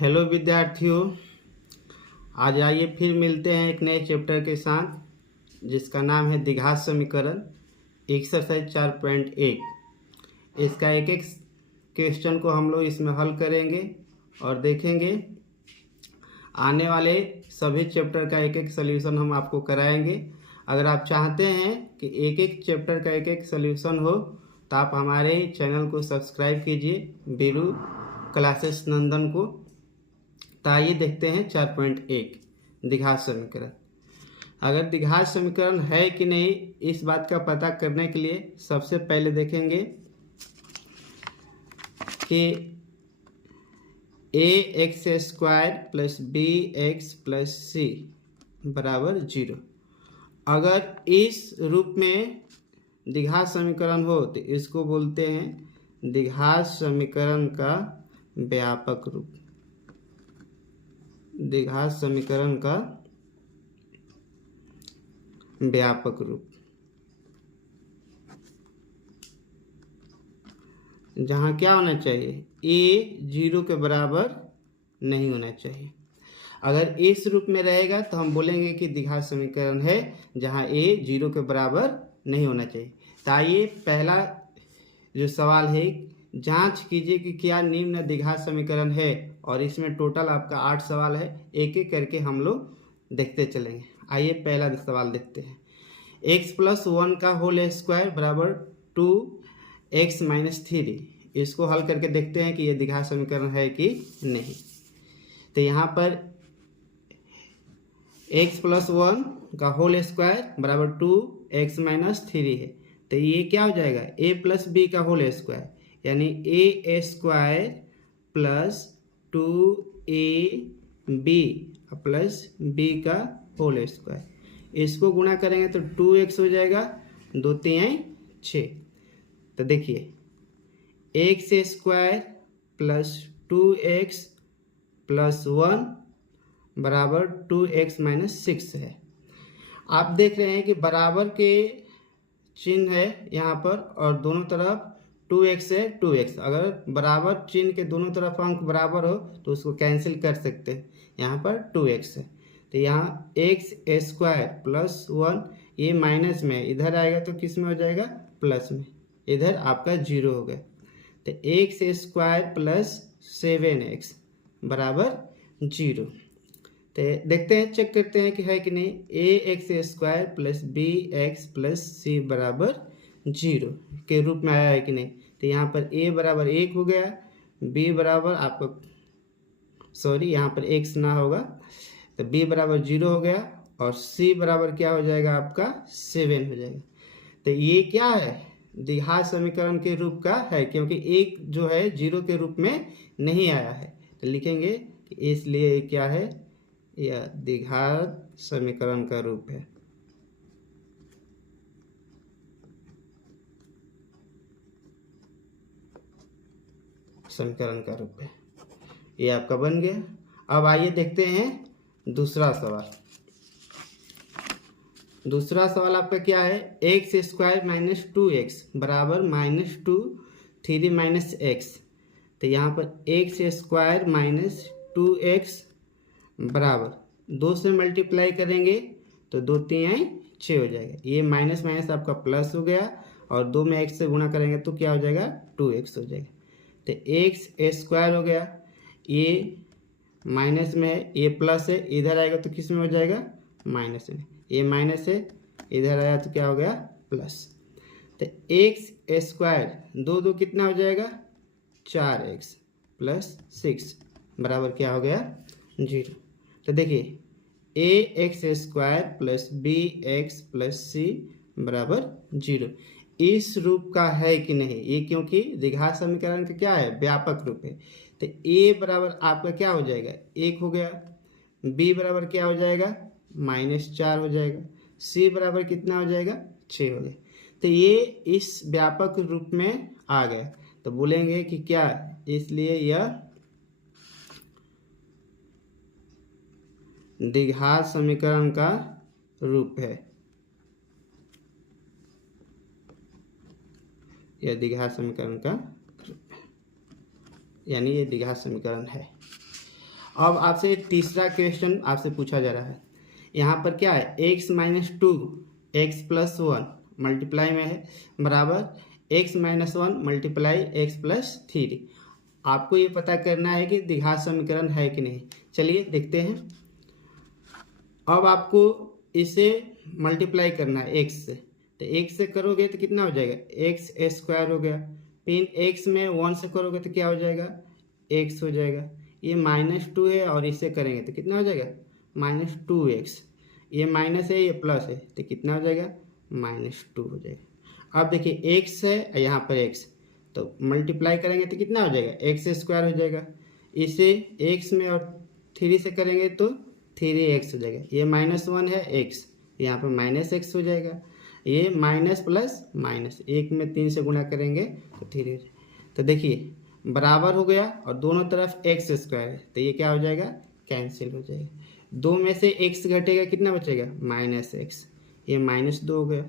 Hello विद्यार्थियों, आज आइए फिर मिलते हैं एक नए चैप्टर के साथ जिसका नाम है द्विघात समीकरण एक्सरसाइज 4.1। इसका एक एक क्वेश्चन को हम लोग इसमें हल करेंगे और देखेंगे। आने वाले सभी चैप्टर का एक एक सॉल्यूशन हम आपको कराएंगे। अगर आप चाहते हैं कि एक एक चैप्टर का एक एक सॉल्यूशन हो तो आप हमारे चैनल को सब्सक्राइब कीजिए, बीरू क्लासेस नंदन को। तो आइए देखते हैं 4.1 द्विघात समीकरण। अगर द्विघात समीकरण है कि नहीं इस बात का पता करने के लिए सबसे पहले देखेंगे कि a x square plus b x plus c बराबर 0। अगर इस रूप में द्विघात समीकरण हो तो इसको बोलते हैं द्विघात समीकरण का व्यापक रूप। द्विघात समीकरण का व्यापक रूप, जहां क्या होना चाहिए, a 0 के बराबर नहीं होना चाहिए। अगर इस रूप में रहेगा तो हम बोलेंगे कि द्विघात समीकरण है जहां a 0 के बराबर नहीं होना चाहिए। तो आइए पहला जो सवाल है, जांच कीजिए कि क्या निम्न द्विघात समीकरण है। और इसमें टोटल आपका 8 सवाल है, एक एक करके हम लोग देखते चलेंगे। आइए पहला सवाल देखते हैं। x प्लस 1 का होल स्क्वायर बराबर 2x माइनस 3। इसको हल करके देखते हैं कि ये द्विघात समीकरण है कि नहीं। तो यहाँ पर x प्लस 1 का होल स्क्वायर बराबर 2x माइनस 3 है। तो ये क्या हो जाएगा, a प्लस बी का होल स्क्वायर, यानी a square plus 2ab plus b का होल स्क्वायर। इसको गुणा करेंगे तो 2x हो जाएगा, 2 3 6। तो देखिए x square plus 2x plus 1 बराबर 2x माइनस 6 है। आप देख रहे हैं कि बराबर के चिन्ह है यहाँ पर और दोनों तरफ 2x है 2x। अगर बराबर चिन्ह के दोनों तरफ अंक बराबर हो तो उसको कैंसिल कर सकते हैं। यहाँ पर 2x है तो यहाँ एक्स स्क्वायर प्लस 1 ये माइनस में, इधर आएगा तो किस में हो जाएगा, प्लस में। इधर आपका 0 हो गया। तो एक्स स्क्वायर प्लस 7x बराबर 0। तो देखते हैं, चेक करते हैं कि है कि नहीं। A x square plus b x plus c बराबर 0 के रूप में आया है कि नहीं। तो यहाँ पर a बराबर 1 हो गया, b बराबर आपका यहाँ पर x ना होगा तो b बराबर 0 हो गया और c बराबर क्या हो जाएगा आपका 7 हो जाएगा। तो ये क्या है, द्विघात समीकरण के रूप का है, क्योंकि एक जो है 0 के रूप में नहीं आया है। तो लिखेंगे कि इसलिए ये क्या है, यह द्विघात समीकरण का रूप है। समीकरण का रूप है, ये आपका बन गया। अब आइए देखते हैं दूसरा सवाल। दूसरा सवाल आपका क्या है, एक्स स्क्वायर माइनस 2x बराबर माइनस 2 3 माइनस x। तो यहाँ पर एक्स स्क्वायर माइनस 2x बराबर 2 से मल्टीप्लाई करेंगे तो 2 3 6 हो जाएगा। ये माइनस माइनस आपका प्लस हो गया और 2 में x से गुणा करेंगे तो क्या हो जाएगा, 2x हो जाएगा। तो एक्स स्क्वायर हो गया, ये माइनस में है, ये प्लस है, इधर आएगा तो किस में हो जाएगा, माइनस में। ये माइनस है, इधर आया तो क्या हो गया, प्लस। तो एक्स स्क्वायर 2 2 कितना हो जाएगा, 4x प्लस 6 बराबर क्या हो गया, 0। तो देखिए a x square plus b x plus c बराबर 0 इस रूप का है कि नहीं। ये क्योंकि द्विघात समीकरण का क्या है, व्यापक रूप है। तो a बराबर आपका क्या हो जाएगा, 1 हो गया, b बराबर क्या हो जाएगा, -4 हो जाएगा, c बराबर कितना हो जाएगा, 6 हो गया। तो ये इस व्यापक रूप में आ गया। तो बोलेंगे कि क्या, इसलिए यह द्विघात समीकरण का रूप है। यह द्विघात समीकरण का रूप है, यानी ये द्विघात समीकरण है। अब आपसे तीसरा क्वेश्चन आपसे पूछा जा रहा है। यहाँ पर क्या है, x minus two x plus one multiply में है बराबर x minus one multiply x plus three. आपको ये पता करना है कि द्विघात समीकरण है कि नहीं। चलिए देखते हैं। अब आपको इसे मल्टीप्लाई करना है x से, तो x से करोगे तो कितना हो जाएगा, एक्स स्क्वायर हो गया। फिर x में 1 से करोगे तो क्या हो जाएगा, x हो जाएगा। ये -2 है और इससे करेंगे तो कितना हो जाएगा, -2x। ये माइनस है, ये प्लस है, तो कितना हो जाएगा, -2 हो जाएगा। अब देखिए x है, यहाँ पर x, तो मल्टीप्लाई करेंगे तो कितना हो जाएगा, एक्स स्क्वायर हो जाएगा। इसे x में और 3 से करेंगे तो 3x हो जाएगा। ये -1 है x, यहाँ पर -x हो जाएगा। ये माइनस प्लस माइनस, एक में 3 से गुणा करेंगे तो 3 हो जाएगा। तो देखिए बराबर हो गया और दोनों तरफ एक्स स्क्वायर है, तो ये क्या हो जाएगा, कैंसिल हो जाएगा। 2 में से x घटेगा, कितना बचेगा, -x। ये -2 हो गया।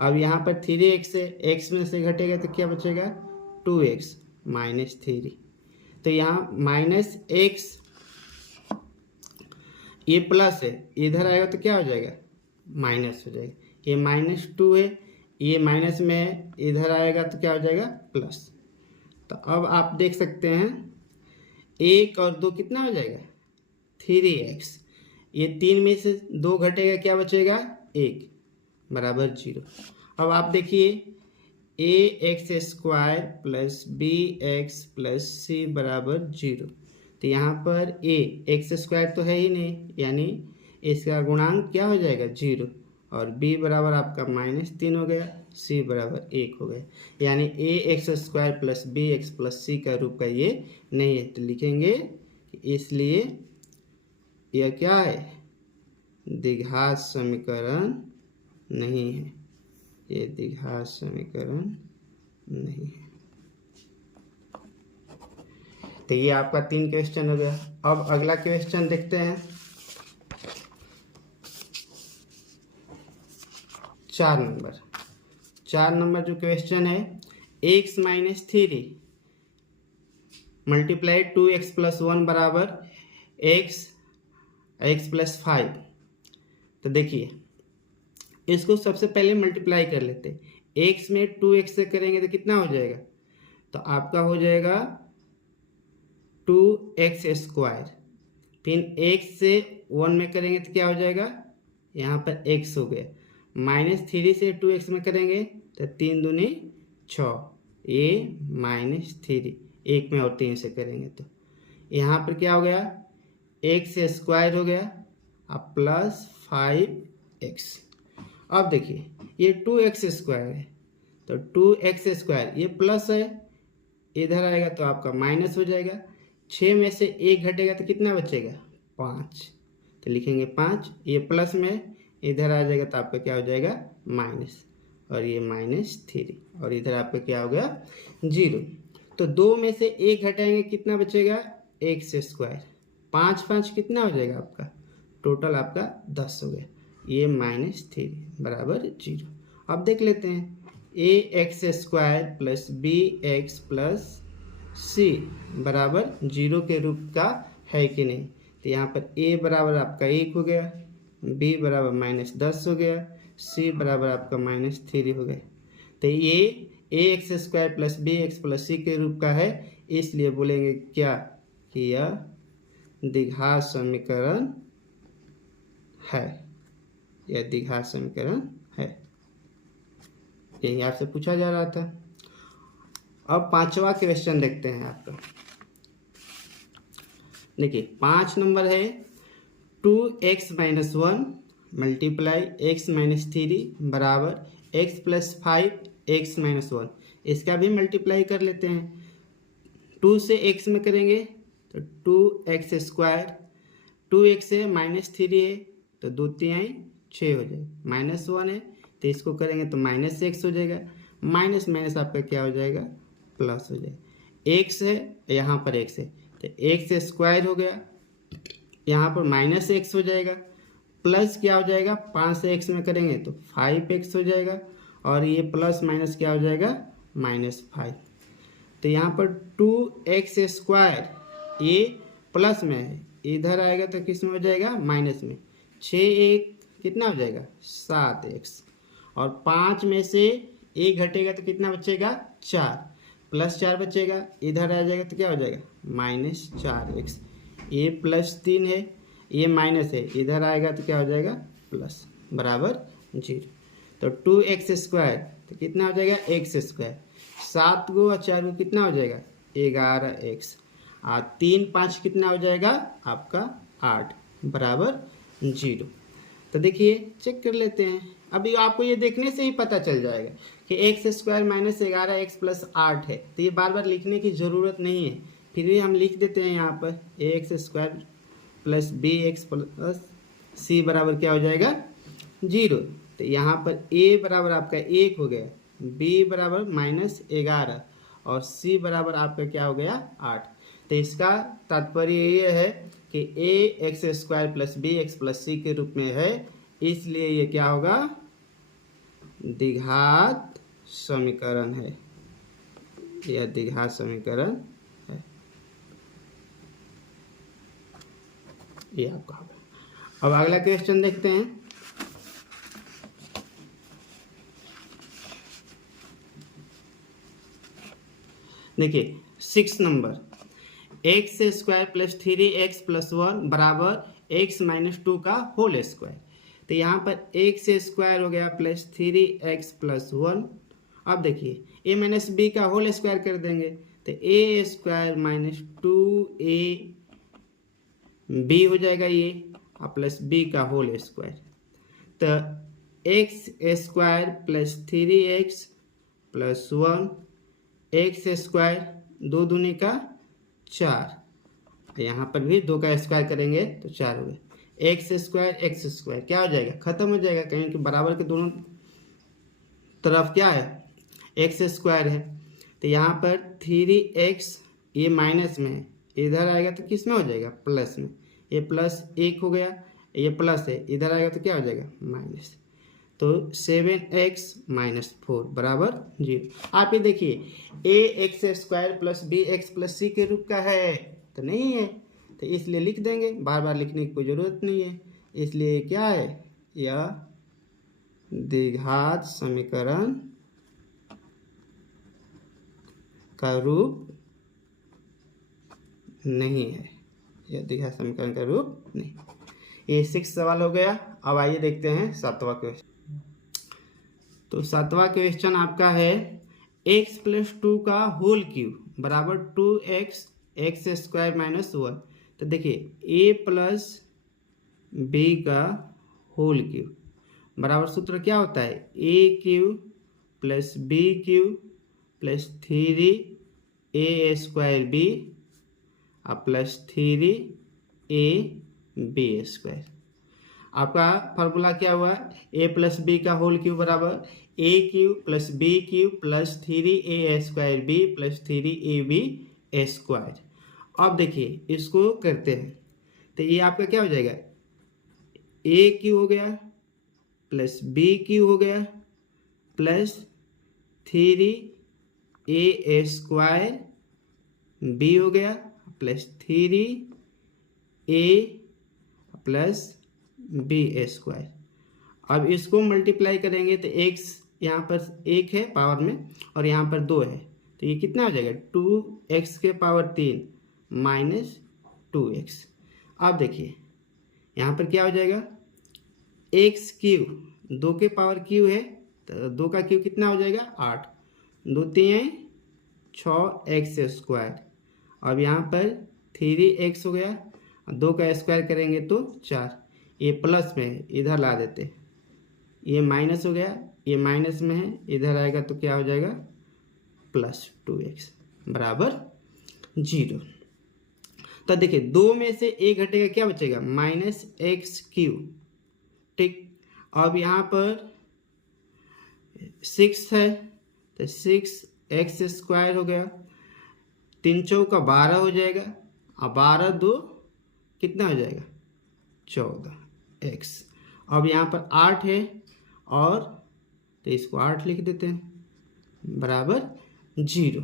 अब यहाँ पर 3x है, x में से घटेगा तो क्या बचेगा, 2x -3। तो यहाँ -x, ये प्लस है, इधर आएगा तो क्या हो जाएगा, माइनस हो जाएगा। ये -2 है, ये माइनस में है, इधर आएगा तो क्या हो जाएगा, प्लस। तो अब आप देख सकते हैं 1 और 2 कितना हो जाएगा, 3x। ये 3 में से 2 घटेगा, क्या बचेगा, 1 बराबर 0। अब आप देखिए ax² plus bx plus c बराबर 0। तो यहाँ पर x² तो है ही नहीं, यानी इसका गुणांक क्या हो जाएगा, 0। और b बराबर आपका -3 हो गया, c बराबर 1 हो गया। यानी ax² plus bx plus c का रूप का ये नहीं है, तो लिखेंगे इसलिए यह क्या है, द्विघात समीकरण नहीं है, ये द्विघात समीकरण नहीं है। तो ये आपका 3 क्वेश्चन हो गया। अब अगला क्वेश्चन देखते हैं, 4 नंबर जो क्वेश्चन है, x minus 3 multiply 2x plus 1 बराबर x प्लस 5। तो देखिए इसको सबसे पहले मल्टीप्लाई कर लेते हैं। x में 2x से करेंगे तो कितना हो जाएगा, तो आपका हो जाएगा 2x²। फिर x से 1 में करेंगे तो क्या हो जाएगा, यहाँ पर x हो गया। -3 से 2x में करेंगे तो 3 दूनी 6, ये -3, 1 में और 3 से करेंगे तो यहाँ पर क्या हो गया, x² हो गया अब प्लस 5x। अब देखिए ये 2x² है, तो 2x² ये प्लस है, इधर आएगा तो आपका माइनस हो जाएगा। 6 में से 1 घटेगा तो कितना बचेगा, 5, तो लिखेंगे 5। ये प्लस में, इधर आ जाएगा तो आपका क्या हो जाएगा, माइनस, और ये -3, और इधर आपका क्या हो गया, 0। तो 2 में से 1 घटाएंगे, कितना बचेगा, x²। 5 5 कितना हो जाएगा आपका, टोटल आपका 10 हो गया। ये -3 बराबर 0। अब देख लेते हैं ax² plus bx plus c बराबर 0 के रूप का है कि नहीं। तो यहाँ पर a बराबर आपका 1 हो गया, b बराबर -10 हो गया, c बराबर आपका -3 हो गया। तो ये ax² plus bx plus c के रूप का है, इसलिए बोलेंगे क्या कि यह द्विघात समीकरण है, यह द्विघात समीकरण है। यही आपसे पूछा जा रहा था। अब 5वां क्वेश्चन देखते हैं आपका। देखिए 5 नंबर है 2x minus 1 multiply x minus 3 बराबर x प्लस 5 x माइनस 1। इसका भी मल्टीप्लाई कर लेते हैं। 2 से x में करेंगे तो 2x², 2x है -3 है तो 2 3 6 हो जाएगा, -1 है तो इसको करेंगे तो -x हो जाएगा, माइनस माइनस आपका क्या हो जाएगा, प्लस हो जाएगा। x है, यहाँ पर x है तो x² हो गया, यहाँ पर -x हो जाएगा, प्लस क्या हो जाएगा, 5 से x में करेंगे तो 5x हो जाएगा, और ये प्लस माइनस क्या हो जाएगा, -5। तो यहाँ पर 2x² ये प्लस में है, इधर आएगा तो किस में हो जाएगा, माइनस में। 6 एक कितना हो जाएगा, 7x। और 5 में से 1 घटेगा तो कितना बचेगा, 4, प्लस 4 बचेगा, इधर आ जाएगा तो क्या हो जाएगा, -4x। ये +3 है, ये माइनस है, इधर आएगा तो क्या हो जाएगा, प्लस, बराबर 0। तो 2x² तो कितना हो जाएगा, x²। 7 गो और 4 गो कितना हो जाएगा, 11x। और 3 5 कितना हो जाएगा आपका, 8, बराबर 0। तो देखिए चेक कर लेते हैं। अभी आपको ये देखने से ही पता चल जाएगा कि x² - 11x + 8 है, तो ये बार बार लिखने की ज़रूरत नहीं है। फिर भी हम लिख देते हैं यहाँ पर ax² + bx + c बराबर क्या हो जाएगा, 0। तो यहाँ पर a बराबर आपका 1 हो गया, b बराबर -11 और c बराबर आपका क्या हो गया, 8। तो इसका तात्पर्य ये है कि a x² + bx + c के रूप में है, इसलिए ये क्या होगा, द्विघात समीकरण है। यह द्विघात समीकरण है, ये आपका होगा। अब अगला क्वेश्चन देखते हैं। देखिए 6 नंबर, x² + 3x + 1 बराबर x - 2 का होल स्क्वायर। तो यहाँ पर x² हो गया प्लस 3x + 1। अब देखिए a - b का होल स्क्वायर कर देंगे तो a² - 2ab हो जाएगा ये, और प्लस b का होल स्क्वायर। तो x² + 3x + 1, x², 2 दूनी का 4, यहाँ पर भी 2 का स्क्वायर करेंगे तो 4 हो गया। x² क्या हो जाएगा, खत्म हो जाएगा, कहीं कि बराबर के दोनों तरफ क्या है, x² है। तो यहाँ पर 3x ये माइनस में है, इधर आएगा तो किस में हो जाएगा, प्लस में। ये +1 हो गया, ये प्लस है, इधर आएगा तो क्या हो जाएगा, माइनस। तो 7x - 4 बराबर 0। आप ये देखिए ax² + bx + c के रूप का है तो नहीं है, तो इसलिए लिख देंगे, बार बार लिखने की कोई ज़रूरत नहीं है। इसलिए क्या है, यह द्विघात समीकरण का रूप नहीं है, यह द्विघात समीकरण का रूप नहीं। ये 6 सवाल हो गया। अब आइए देखते हैं 7वां क्वेश्चन। तो 7वां क्वेश्चन आपका है x + 2 का होल क्यूब बराबर 2x x² - 1। तो देखिए a + b का होल क्यूब बराबर सूत्र क्या होता है, a³ + b³ + 3a² plus 3ab²। आपका फार्मूला क्या हुआ, a + b का होल क्यूब बराबर a³ + b³ + 3a² + 3ab²। अब देखिए इसको करते हैं तो ये आपका क्या हो जाएगा, a³ हो गया प्लस b³ हो गया प्लस 3a² हो गया प्लस 3a + b²। अब इसको मल्टीप्लाई करेंगे तो x यहाँ पर 1 है पावर में और यहाँ पर 2 है, तो ये कितना हो जाएगा, 2x³ - 2x। अब देखिए यहाँ पर क्या हो जाएगा, x³ 2 के पावर क्यू है तो 2 का क्यू कितना हो जाएगा, 8, 2 3 6x²। अब यहाँ पर 3x हो गया, 2 का स्क्वायर करेंगे तो 4, ये प्लस में है, इधर ला देते, ये माइनस हो गया, ये माइनस में है, इधर आएगा तो क्या हो जाएगा, +2x बराबर 0। तो देखिए 2 में से 1 घटेगा, क्या बचेगा, -x³। ठीक, अब यहाँ पर 6 है तो 6x² हो गया, 3 चौका 12 हो जाएगा, और 12 2 कितना हो जाएगा, 14x। अब यहाँ पर 8 है और तो इसको 8 लिख देते हैं बराबर 0।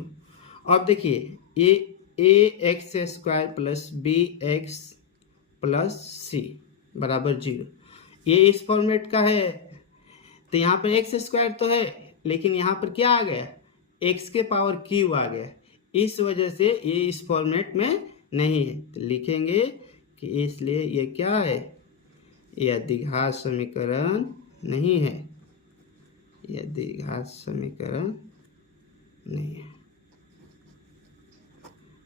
अब देखिए ये ax² + bx प्लस सी बराबर 0। ये इस फॉर्मेट का है, तो यहाँ पर एक्स स्क्वायर तो है, लेकिन यहाँ पर क्या आ गया, एक्स के पावर क्यू आ गया। इस वजह से ये इस फॉर्मेट में नहीं है, तो लिखेंगे कि इसलिए ये क्या है, यह द्विघात समीकरण नहीं है, यह द्विघात समीकरण नहीं है।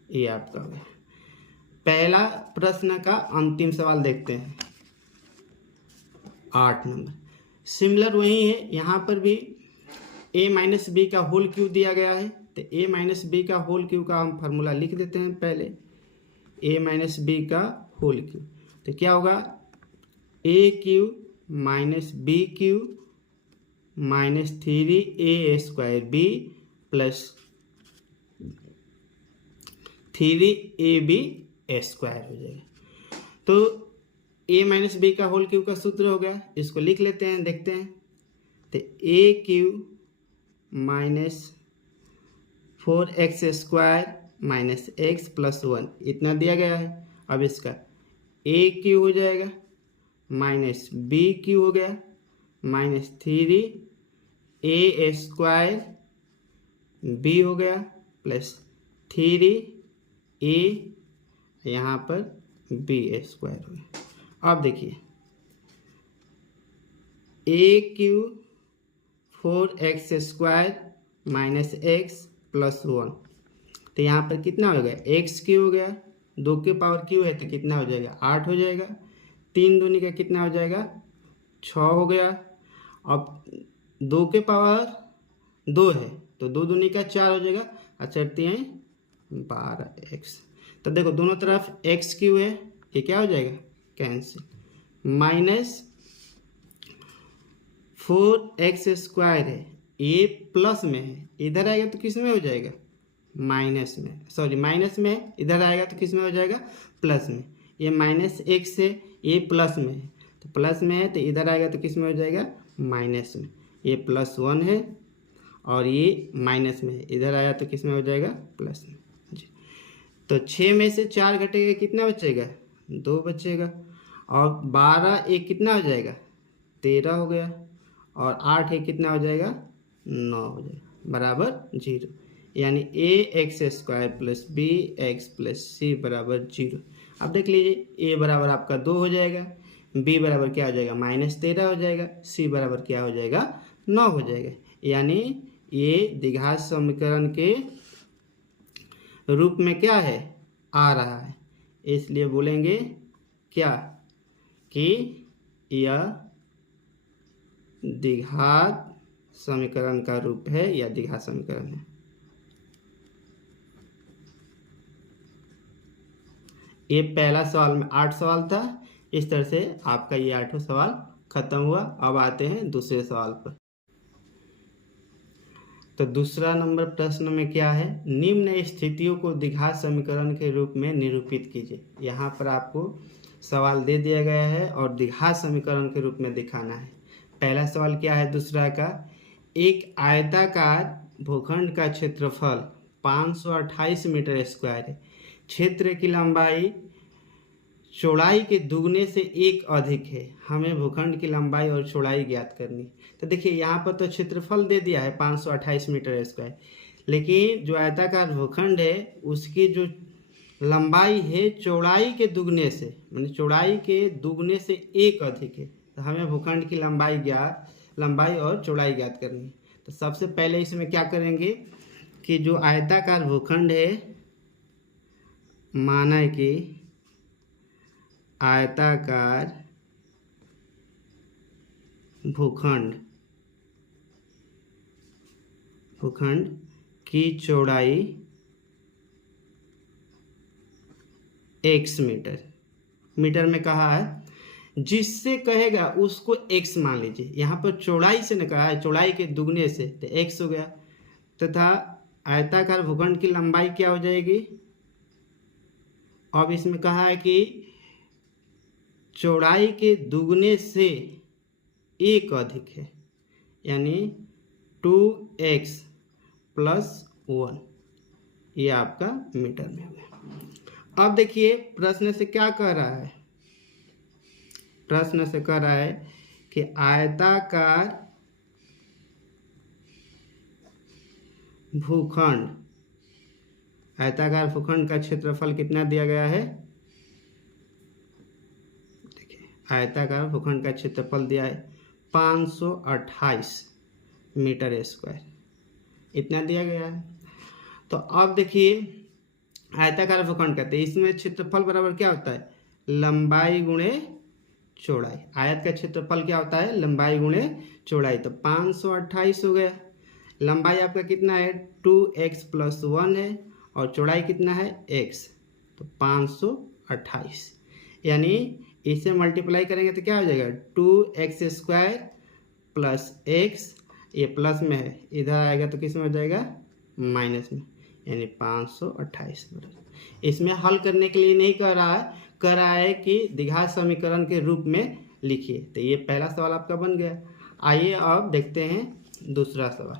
ये आपका हो गया। पहला प्रश्न का अंतिम सवाल देखते हैं, 8 नंबर। सिमिलर वही है, यहाँ पर भी a माइनस बी का होल क्यू दिया गया है, तो a माइनस बी का होल क्यू का हम फार्मूला लिख देते हैं पहले। a माइनस बी का होल क्यू, तो क्या होगा, a cube minus B cube minus 3a square b plus 3ab square हो जाएगा। तो a माइनस बी का होल क्यू का सूत्र हो गया, इसको लिख लेते हैं, देखते हैं। तो a cube minus 4x square minus x plus 1 इतना दिया गया है। अब इसका a क्यू हो जाएगा माइनस b क्यू हो गया माइनस 3a स्क्वायर b हो गया प्लस 3a यहाँ पर b स्क्वायर हो गया। अब देखिए a Q 4x square minus x plus 1, तो यहाँ पर कितना हो गया, एक्स क्यू हो गया, 2 के पावर क्यू है तो कितना हो जाएगा, 8 हो जाएगा। 3 दूनी का कितना हो जाएगा, 6 हो गया। अब 2 के पावर 2 है तो 2 दूनी का 4 हो जाएगा, अच्छा 3 12x। तो देखो दोनों तरफ एक्स क्यू है, ये क्या हो जाएगा, कैंसिल। माइनस 4x स्क्वायर है, ये प्लस में है, इधर आएगा तो किस में हो जाएगा, माइनस में, सॉरी माइनस में, इधर आएगा तो किस में हो जाएगा, प्लस में। ये माइनस एक्स है, ये प्लस में है, तो प्लस में है तो इधर आएगा तो किस में हो जाएगा, माइनस में। ये प्लस 1 है और ये माइनस में है, इधर आया तो किस में हो जाएगा, प्लस में जी। तो 6 में से 4 घटेगा, कितना बचेगा, 2 बचेगा। और 12 एक कितना हो जाएगा, 13 हो गया। और 8 एक कितना हो जाएगा, 9 हो जाएगा बराबर 0। यानी ax square plus b x plus c बराबर 0। अब देख लीजिए a बराबर आपका 2 हो जाएगा, b बराबर क्या हो जाएगा, माइनस 13 हो जाएगा, c बराबर क्या हो जाएगा, 9 हो जाएगा। यानी ये द्विघात समीकरण के रूप में क्या है, आ रहा है। इसलिए बोलेंगे क्या कि यह द्विघात समीकरण का रूप है या द्विघात समीकरण है। ये पहला सवाल में 8 सवाल था, इस तरह से आपका ये 8वां सवाल खत्म हुआ। अब आते हैं दूसरे सवाल पर। तो दूसरा नंबर प्रश्न में क्या है, निम्न स्थितियों को द्विघात समीकरण के रूप में निरूपित कीजिए। यहाँ पर आपको सवाल दे दिया गया है और द्विघात समीकरण के रूप में दिखाना है। पहला सवाल क्या है, दूसरा का, एक आयताकार भूखंड का क्षेत्रफल 528 मीटर स्क्वायर है, क्षेत्र की लंबाई चौड़ाई के दुगने से 1 अधिक है, हमें भूखंड की लंबाई और चौड़ाई ज्ञात करनी। तो देखिए यहाँ पर तो क्षेत्रफल दे दिया है 528 मीटर स्क्वायर, लेकिन जो आयताकार भूखंड है उसकी जो लंबाई है चौड़ाई के दुगने से, माने चौड़ाई के दुगने से 1 अधिक है, तो हमें भूखंड की लंबाई और चौड़ाई ज्ञात करनी। तो सबसे पहले इसमें क्या करेंगे कि जो आयताकार भूखंड है, माना कि आयताकार भूखंड की चौड़ाई x मीटर में कहा है, जिससे कहेगा उसको x मान लीजिए। यहाँ पर चौड़ाई से न कहा है, चौड़ाई के दुगने से, तो x हो गया। तथा आयताकार भूखंड की लंबाई क्या हो जाएगी, अब इसमें कहा है कि चौड़ाई के दुगने से 1 अधिक है, यानी 2x प्लस 1, ये आपका मीटर में हो गया। अब देखिए प्रश्न से क्या कह रहा है, प्रश्न से कह रहा है कि आयताकार भूखंड का क्षेत्रफल कितना दिया गया है। देखिए आयताकार भूखंड का क्षेत्रफल दिया है 528 मीटर स्क्वायर, इतना दिया गया है। तो अब देखिए आयताकार भूखंड कहते हैं, इसमें क्षेत्रफल बराबर क्या होता है, लंबाई गुणे चौड़ाई। आयत का क्षेत्रफल क्या होता है, लंबाई गुणे चौड़ाई। तो 528 हो गया। लंबाई आपका कितना है 2x + 1 है और चौड़ाई कितना है x, तो 528, यानी इसे मल्टीप्लाई करेंगे तो क्या हो जाएगा 2x² + x, ये प्लस में है, इधर आएगा तो किस में हो जाएगा माइनस में, यानी 528। इसमें हल करने के लिए नहीं कह रहा है कि द्विघात समीकरण के रूप में लिखिए। तो ये पहला सवाल आपका बन गया। आइए अब देखते हैं दूसरा सवाल।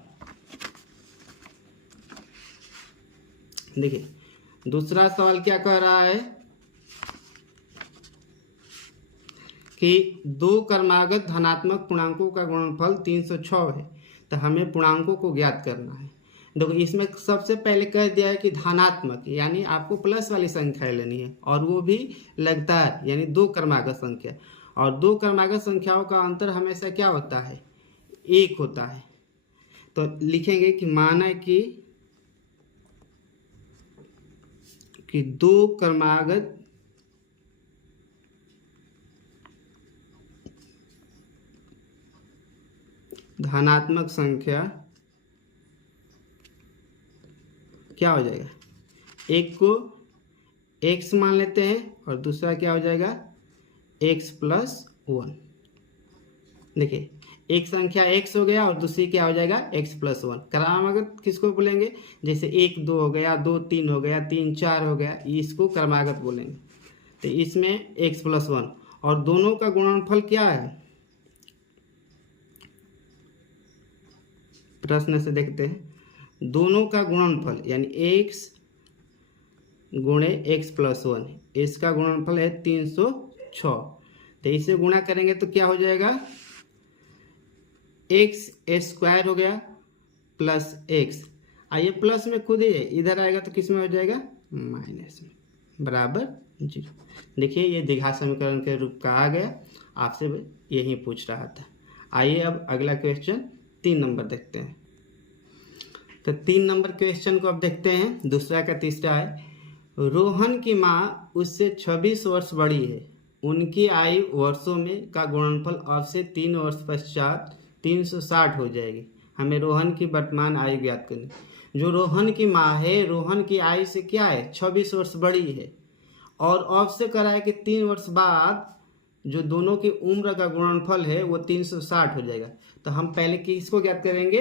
देखिए दूसरा सवाल क्या कह रहा है कि दो क्रमागत धनात्मक पूर्णांकों का गुणनफल 306 है, तो हमें पूर्णांकों को ज्ञात करना है। देखो इसमें सबसे पहले कह दिया है कि धनात्मक, यानी आपको प्लस वाली संख्या लेनी है, और वो भी लगातार, यानी दो क्रमागत संख्या। और दो क्रमागत संख्याओं का अंतर हमेशा क्या होता है, एक होता है। तो लिखेंगे कि माना कि दो क्रमागत धनात्मक संख्या क्या हो जाएगा, एक को x मान लेते हैं और दूसरा क्या हो जाएगा x + 1। देखिए एक संख्या x हो गया और दूसरी क्या हो जाएगा x + 1। क्रमागत किसको बोलेंगे, जैसे 1 2 हो गया, 2 3 हो गया, 3 4 हो गया, इसको क्रमागत बोलेंगे। तो इसमें x + 1 और दोनों का गुणनफल क्या है, प्रश्न से देखते हैं। दोनों का गुणनफल यानी x गुणे x + 1, इसका गुणनफल है 306। तो इसे गुणा करेंगे तो क्या हो जाएगा, x² हो गया प्लस x, आइए प्लस में खुद ही है, इधर आएगा तो किस में हो जाएगा माइनस में, बराबर 0। देखिए ये द्विघात समीकरण के रूप का आ गया, आपसे यही पूछ रहा था। आइए अब अगला क्वेश्चन 3 नंबर देखते हैं। तो 3 नंबर क्वेश्चन को अब देखते हैं, दूसरा का तीसरा है। रोहन की माँ उससे 26 वर्ष बड़ी है, उनकी आयु वर्षों में का गुणनफल अब से 3 वर्ष पश्चात 360 हो जाएगी। हमें रोहन की वर्तमान आयु ज्ञात करनी। जो रोहन की माँ है, रोहन की आयु से क्या है 26 वर्ष बड़ी है, और अब से करा है कि 3 वर्ष बाद जो दोनों की उम्र का गुणनफल है वो 360 हो जाएगा। तो हम पहले किसको ज्ञात करेंगे,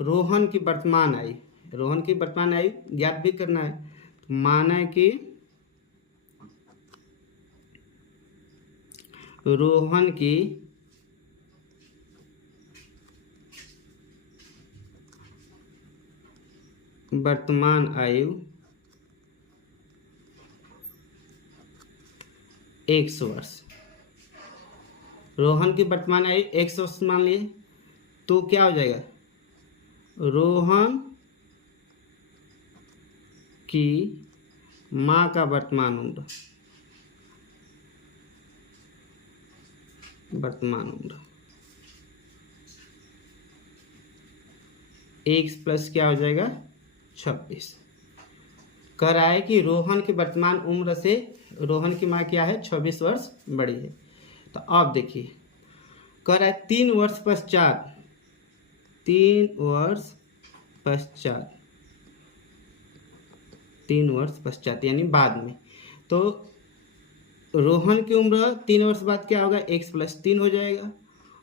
रोहन की वर्तमान आयु। रोहन की वर्तमान आयु ज्ञात भी करना है। तो माना कि रोहन की वर्तमान आयु 100 वर्ष। रोहन की वर्तमान आयु 100 वर्ष मान लिए, तो क्या हो जाएगा, रोहन की माँ का वर्तमान उम्र 1 प्लस क्या हो जाएगा 26। कह रहा है कि रोहन की वर्तमान उम्र से रोहन की माँ क्या है 26 वर्ष बड़ी है। तो अब देखिए कह रहा है 3 वर्ष पश्चात, 3 वर्ष पश्चात यानी बाद में। तो रोहन की उम्र 3 वर्ष बाद क्या होगा, x + 3 हो जाएगा,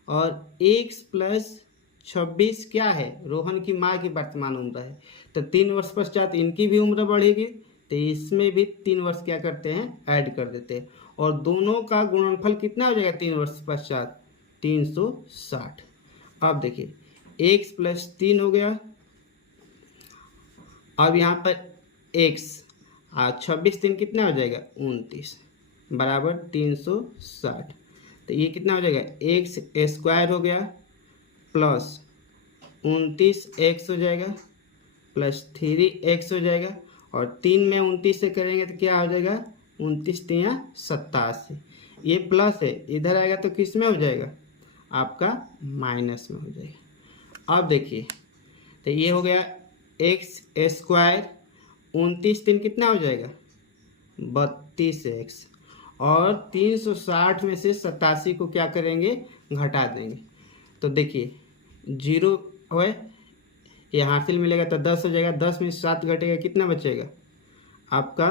और x + 26 क्या है, रोहन की माँ की वर्तमान उम्र है। तो 3 वर्ष पश्चात इनकी भी उम्र बढ़ेगी, तो इसमें भी 3 वर्ष क्या करते हैं ऐड कर देते हैं, और दोनों का गुणनफल कितना हो जाएगा 3 वर्ष पश्चात 360। अब देखिए x + 3 हो गया, अब यहाँ पर x 26 3 कितना हो जाएगा 29 बराबर 360। तो ये कितना हो जाएगा, एक्स स्क्वायर हो गया प्लस 29x हो जाएगा प्लस 3x हो जाएगा, और 3 में 29 से करेंगे तो क्या हो जाएगा, 29 तिया 87। ये प्लस है, इधर आएगा तो किस में हो जाएगा, आपका माइनस में हो जाएगा। अब देखिए तो ये हो गया एक्स स्क्वायर, 29 कितना हो जाएगा, 32x, और 360 में से 87 को क्या करेंगे, घटा देंगे। तो देखिए 0 है, ये हासिल मिलेगा तो 10 हो जाएगा, 10 में 7 घटेगा कितना बचेगा, आपका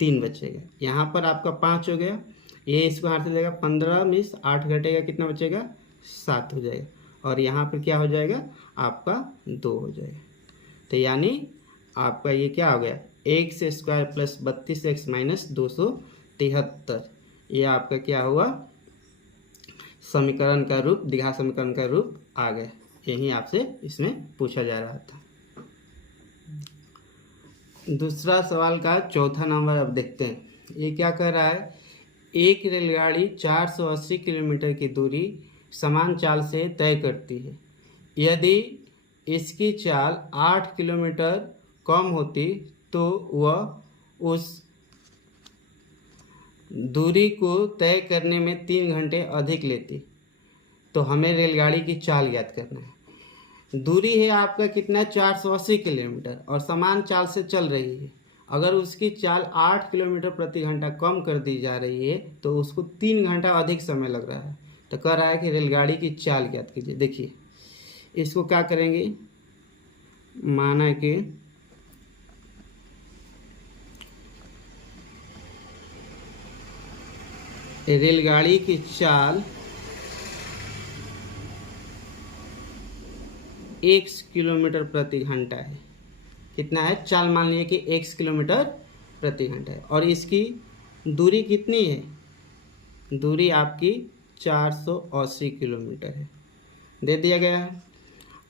3 बचेगा। यहाँ पर आपका 5 हो गया, ये इसको हासिल जाएगा, 15 में 8 घटेगा कितना बचेगा, 7 हो जाएगा, और यहाँ पर क्या हो जाएगा, आपका 2 हो जाएगा। तो यानी आपका ये क्या हो गया, x square plus 32x minus 273, ये आपका क्या हुआ, समीकरण का रूप, द्विघात समीकरण का रूप आ गया। यही आपसे इसमें पूछा जा रहा था। दूसरा सवाल का चौथा नंबर अब देखते हैं। ये क्या कह रहा है, एक रेलगाड़ी 480 किलोमीटर की दूरी समान चाल से तय करती है। यदि इसकी चाल 8 किलोमीटर कम होती तो वह उस दूरी को तय करने में 3 घंटे अधिक लेती। तो हमें रेलगाड़ी की चाल याद करना है। दूरी है आपका कितना, 480 किलोमीटर, और समान चाल से चल रही है। अगर उसकी चाल 8 किलोमीटर प्रति घंटा कम कर दी जा रही है तो उसको 3 घंटा अधिक समय लग रहा है। तो कह रहा है कि रेलगाड़ी की चाल याद कीजिए। देखिए इसको क्या करेंगे, माना कि रेलगाड़ी की चाल x किलोमीटर प्रति घंटा है। कितना है, चाल मान लीजिए कि x किलोमीटर प्रति घंटा है, और इसकी दूरी कितनी है, दूरी आपकी 480 किलोमीटर है, दे दिया गया है।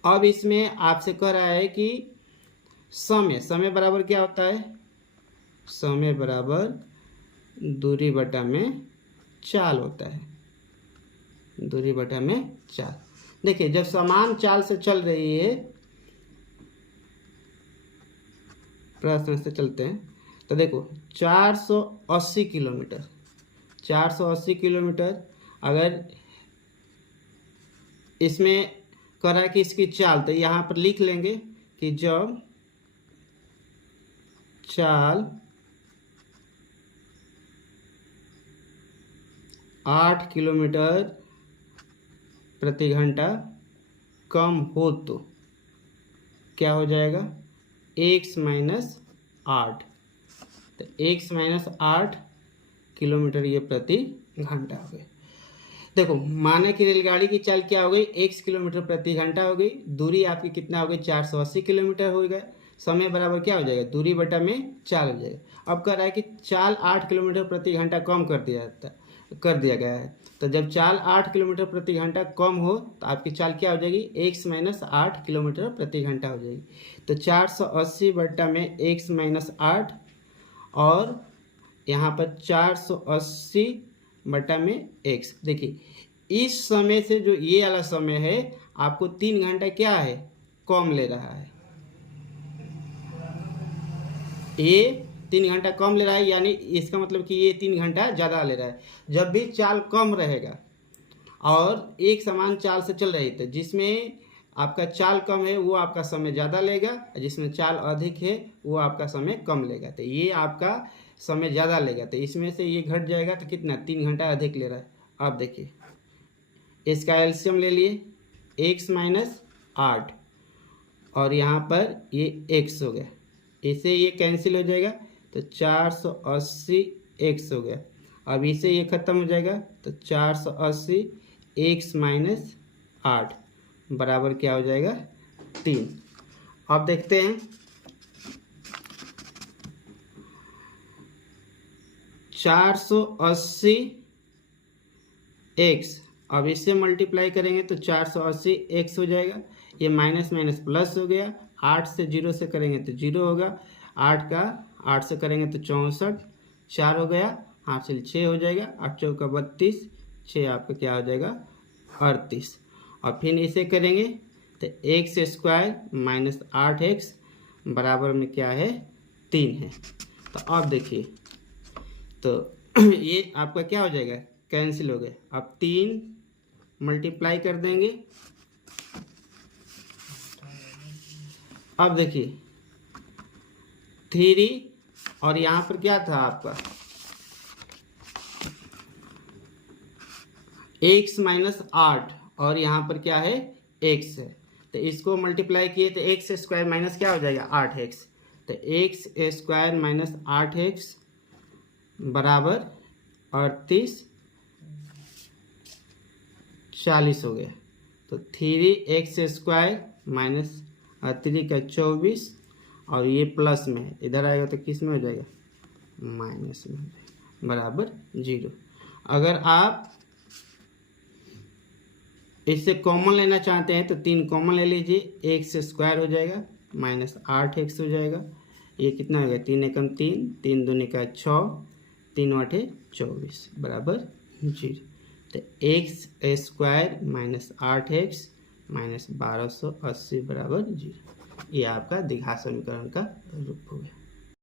अब इसमें आपसे कह रहा है कि समय बराबर क्या होता है, समय बराबर दूरी बटा में चाल होता है, दूरी बटा में चाल। देखिए जब समान चाल से चल रही है, प्रश्न से चलते हैं, तो देखो 480 किलोमीटर, 480 किलोमीटर, अगर इसमें कह रहा है कि इसकी चाल, तो यहाँ पर लिख लेंगे कि जब चाल 8 किलोमीटर प्रति घंटा कम हो तो क्या हो जाएगा, x माइनस 8। तो x माइनस 8 किलोमीटर ये प्रति घंटा हो गई। देखो माने कि रेलगाड़ी की चाल क्या हो गई, x किलोमीटर प्रति घंटा हो गई, दूरी आपकी कितना हो गई, 480 किलोमीटर हो गया, समय बराबर क्या हो जाएगा, दूरी बटा में चाल हो जाएगा। अब कह रहा है कि चाल 8 किलोमीटर प्रति घंटा कम कर दिया गया है। तो जब चाल 8 किलोमीटर प्रति घंटा कम हो तो आपकी चाल क्या हो जाएगी, x माइनस 8 किलोमीटर प्रति घंटा हो जाएगी। तो 480 बटा में x माइनस 8, और यहाँ पर 480 बटा में x। देखिए इस समय से जो ये वाला समय है आपको 3 घंटा क्या है, कम ले रहा है, ये 3 घंटा कम ले रहा है, यानी इसका मतलब कि ये 3 घंटा ज़्यादा ले रहा है। जब भी चाल कम रहेगा और एक समान चाल से चल रही है, जिसमें आपका चाल कम है वो आपका समय ज़्यादा लेगा, जिसमें चाल अधिक है वो आपका समय कम लेगा। तो ये आपका समय ज़्यादा लेगा, तो इसमें से ये घट जाएगा, तो कितना, 3 घंटा अधिक ले रहा है। अब देखिए इसका एलसीएम ले लिए, x माइनस 8, और यहाँ पर ये x हो गया, इसे ये कैंसिल हो जाएगा, तो 480 x हो गया। अब इसे ये ख़त्म हो जाएगा, तो 480 x माइनस 8 बराबर क्या हो जाएगा, 3। अब देखते हैं 480 x, अब इससे मल्टीप्लाई करेंगे तो 480 x हो जाएगा, ये माइनस माइनस प्लस हो गया, 8 से 0 से करेंगे तो 0 होगा, 8 से करेंगे तो 64, 4 हो गया, हासिल 6 हो जाएगा, 8 चौका 32, 6 आपका क्या हो जाएगा 38। और फिर इसे करेंगे तो एक्स स्क्वायर माइनस 8x बराबर में क्या है 3 है। तो अब देखिए तो ये आपका क्या हो जाएगा कैंसिल हो गया। अब 3 मल्टीप्लाई कर देंगे। अब देखिए 3 और यहाँ पर क्या था आपका x माइनस 8 और यहाँ पर क्या है x है। तो इसको मल्टीप्लाई किए तो एक्स स्क्वायर माइनस क्या हो जाएगा 8x। तो एक्स स्क्वायर माइनस 8x बराबर 38 40 हो गया। तो 3x स्क्वायर माइनस 3 का 24 और ये प्लस में है, इधर आएगा तो किस में हो जाएगा माइनस में हो जाएगा बराबर 0। अगर आप इससे कॉमन लेना चाहते हैं तो 3 कॉमन ले लीजिए, एक्स स्क्वायर हो जाएगा माइनस 8x हो जाएगा। ये कितना हो गया 3 एकम 3, 3 दूनी का 6, 3 आठे 24 बराबर 0। तो x square minus 8x minus 1280 बराबर 0। ये आपका द्विघात समीकरण का रूप हो गया।